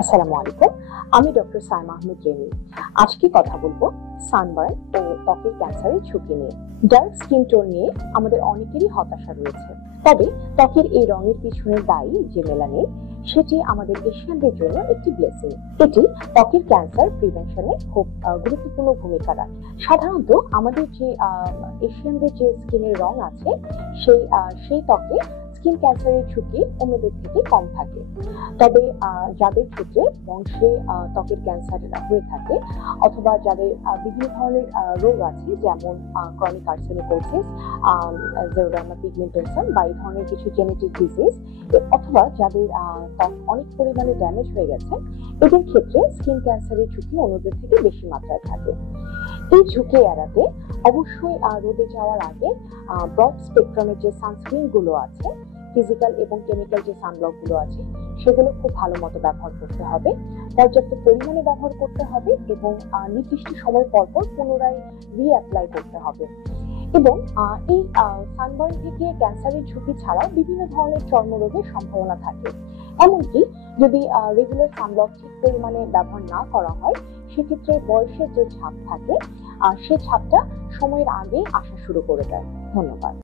আসসালামু আলাইকুম। আমি ডক্টর সাইমা আহমেদ রেমি। আজকে কথা বলবো সানবার্ন ও ত্বকের ক্যান্সারের ঝুঁকি নিয়ে। ডার্ক স্কিন টোন নিয়ে আমাদের অনেকেরই হতাশা রয়েছে। তবে ত্বকের এই রঙের পিছনে দায়ী যে মেলানিন, সেটি আমাদের এশিয়ানদের জন্য একটি ব্লেসিং। এটি ত্বকের ক্যান্সার প্রিভেনশনে খুব গুরুত্বপূর্ণ ভূমিকা রাখে। সাধারণত আমাদের যে এশিয়ানদের যে স্কিনের রং আছে, সেই ত্বকে স্কিন ক্যান্সারের ঝুঁকি অন্যদের থেকে কম থাকে। তবে যাদের ক্ষেত্রে বংশে ত্বকের ক্যান্সার হয়ে থাকে, অথবা যাদের বিভিন্ন ধরনের রোগ আছে, যেমন ক্রনিক আর্সেনিকোসিস, জেরোডার্মা পিগমেন্টোসা বা এই ধরনের কিছু জেনেটিক ডিজিজ, অথবা যাদের ত্বক অনেক পরিমাণে ড্যামেজ হয়ে গেছে, এদের ক্ষেত্রে স্কিন ক্যান্সারের ঝুঁকি অন্যদের থেকে বেশি মাত্রায় থাকে। এই ঝুঁকি এড়াতে অবশ্যই রোদে যাওয়ার আগে ব্রড স্পেকট্রামের যে সানস্ক্রিন গুলো আছে, ফিজিক্যাল এবং কেমিক্যাল যে সানব্লক গুলো আছে, সেগুলো খুব ভালো মতো ব্যবহার করতে হবে, পর্যাপ্ত পরিমাণে ব্যবহার করতে হবে এবং নির্দিষ্ট সময় পর পর পুনরায় রিঅ্যাপ্লাই করতে হবে। এবং এই সানবার্ন থেকে ক্যান্সারের ঝুঁকি ছাড়াও বিভিন্ন ধরনের চর্মরোগের সম্ভাবনা থাকে। এমনকি যদি রেগুলার সানব্লক ঠিক পরিমাণে ব্যবহার না করা হয়, সেক্ষেত্রে বয়সের যে ছাপ থাকে, সেই ছাপটা সময়ের আগেই আসা শুরু করে দেয়। ধন্যবাদ।